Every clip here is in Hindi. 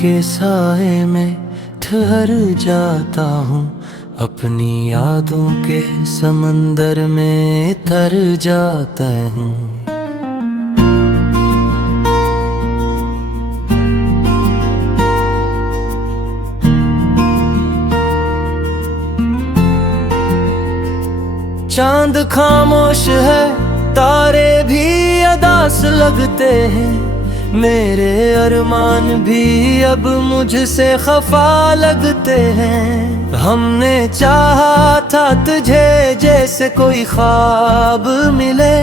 के साए में ठहर जाता हूँ, अपनी यादों के समंदर में तर जाता हूँ। चांद खामोश है, तारे भी अदास लगते हैं, मेरे अरमान भी अब मुझसे खफा लगते हैं। हमने चाहा था तुझे जैसे कोई ख्वाब मिले,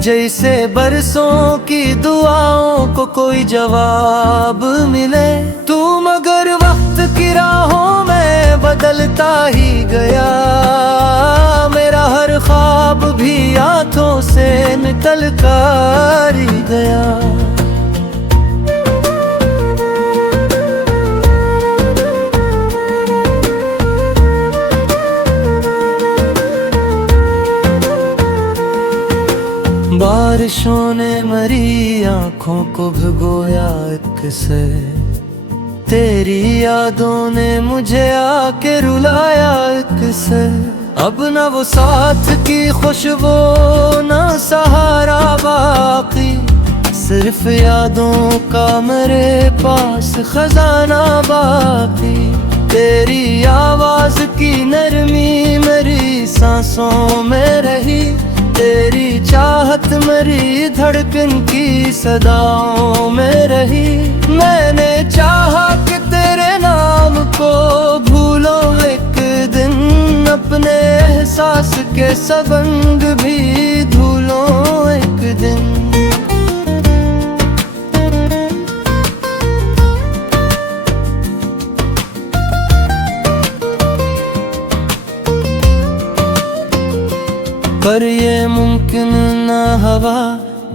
जैसे बरसों की दुआओं को कोई जवाब मिले। तू मगर वक्त की राहों में बदलता ही गया, मेरा हर ख्वाब भी हाथों से निकल कर ही गया। बारिशों ने मरी आँखों को भिगोया एक से, तेरी यादों ने मुझे आके रुलाया एक से। अब न वो साथ की खुशबू न सहारा बाकी, सिर्फ यादों का मेरे पास खजाना बाकी। तेरी आवाज की नरमी मेरी सांसों में रही, तेरी चाहत मेरी धड़कन की सदाओं में रही। मैंने चाहा कि तेरे नाम को भूलो एक दिन, अपने एहसास के सबंग भी धूलो एक दिन। पर ये मुमकिन न हवा,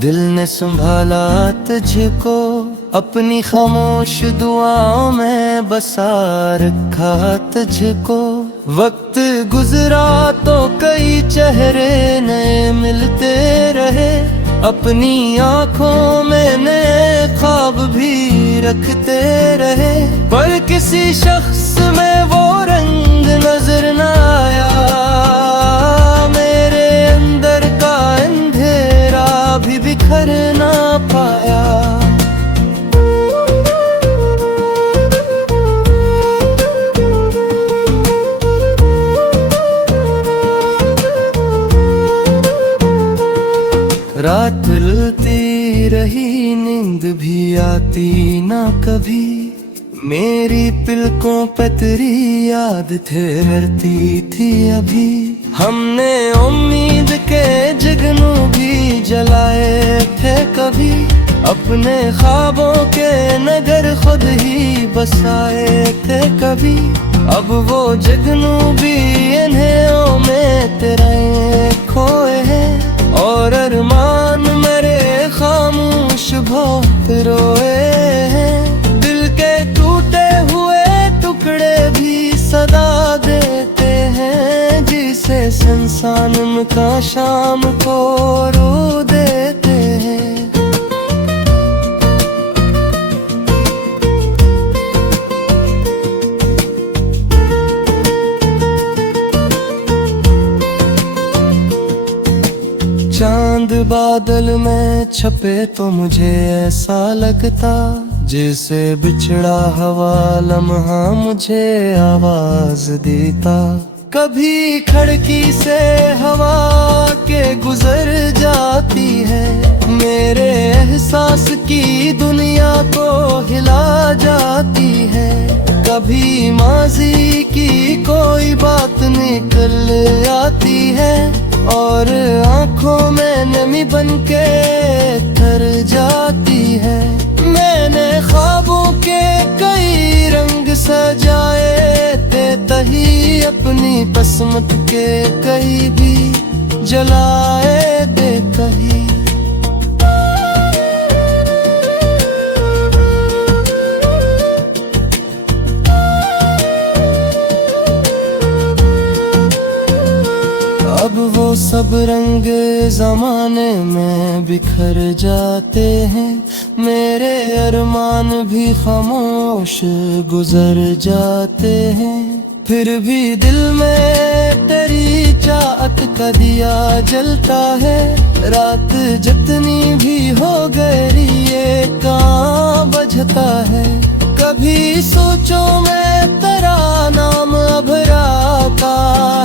दिल ने संभाला तुझको, अपनी खामोश दुआओं में बसा रखा तुझको। वक्त गुजरा तो कई चेहरे नए मिलते रहे, अपनी आँखों में नए ख्वाब भी रखते रहे। पर किसी शख्स में वो रंग नजर न आया, मेरे अंदर का अंधेरा भी बिखर ना पाया। रात ढलती रही, नींद भी आती ना कभी, मेरी पलकों पे तेरी याद ठहरती थी अभी। हमने उम्मीद के जगनू भी जलाए थे कभी, अपने ख्वाबों के नगर खुद ही बसाए थे कभी। अब वो जगनू भी इन्हें में तेरे खोए हैं, और अरमान मेरे खामोश बहुत रोए हैं। दिल के टूटे हुए टुकड़े भी सदा देते हैं, जिसे संसानम का शाम को रो देते हैं। चांद बादल में छपे तो मुझे ऐसा लगता, जैसे बिछड़ा हवा लम्हा मुझे आवाज देता। कभी खिड़की से हवा के गुजर जाती है, मेरे एहसास की दुनिया को हिला जाती है। कभी माजी की कोई बात निकल आती है, और आँखों में नमी बनके तर जाती है। मैंने ख्वाबों के कई रंग सजाए थे तही, अपनी पसमत के कहीं भी जलाए दे कहीं। अब वो सब रंग जमाने में बिखर जाते हैं, मेरे अरमान भी खामोश गुजर जाते हैं, फिर भी दिल में तेरी चाहत का दिया जलता है। रात जितनी भी हो गहरी ये कहाँ बजता है। कभी सोचो मैं तेरा नाम अभराता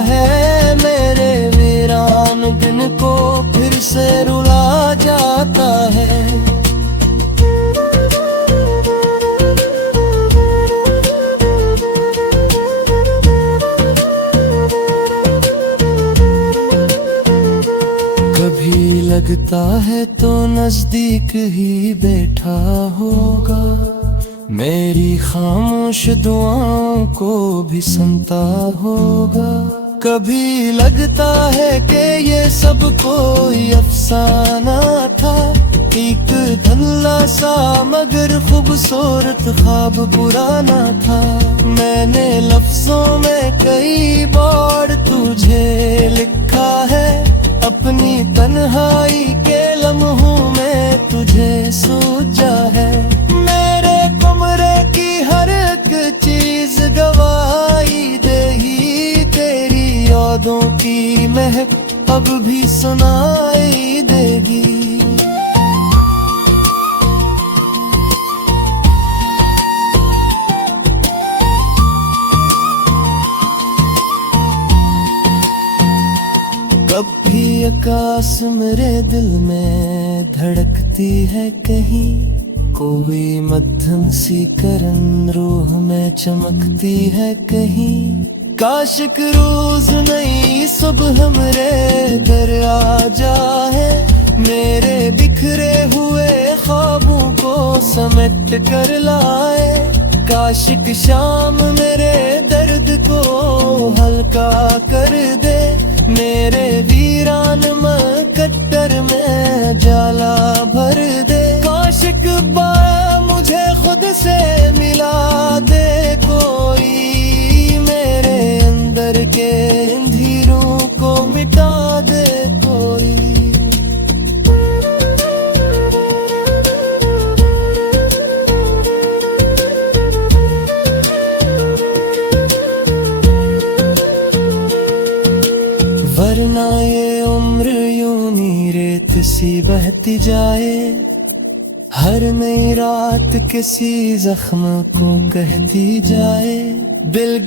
है, मेरे वीरान दिन को फिर से रुला जाता है। कभी लगता है तो नजदीक ही बैठा होगा, मेरी खामोश दुआओं को भी सुनता होगा। कभी लगता है कि ये सब कोई अफसाना था, एक धुंधला सा मगर खूबसूरत ख्वाब पुराना था। मैंने लफ्जों में कई बार तुझे लिखा है, अपनी तन्हाई के लम्हों में तुझे सोचा है। मेरे कमरे की हर एक चीज गवाही देगी, तेरी यादों की महक अब भी सुनाई देगी। कभी आकाश मेरे दिल में धड़कती है कहीं, कोई मध्यम सी करन रूह में चमकती है कहीं। काशिक रोज नई सुबह मेरे घर आ जाए, मेरे बिखरे हुए ख्वाबों को समेट कर लाए। काशिक शाम मेरे दर्द को हल्का कर दे, मेरे वीरान मकद्दर में जाला भर दे। काशिक बा मुझे खुद से मिला दे कोई, मेरे अंदर के अंधेरों को मिटा दे कोई। वरना ये उम्र यूं ही रेत सी बहती जाए, हर नई रात किसी जख्म को कहती जाए। दिल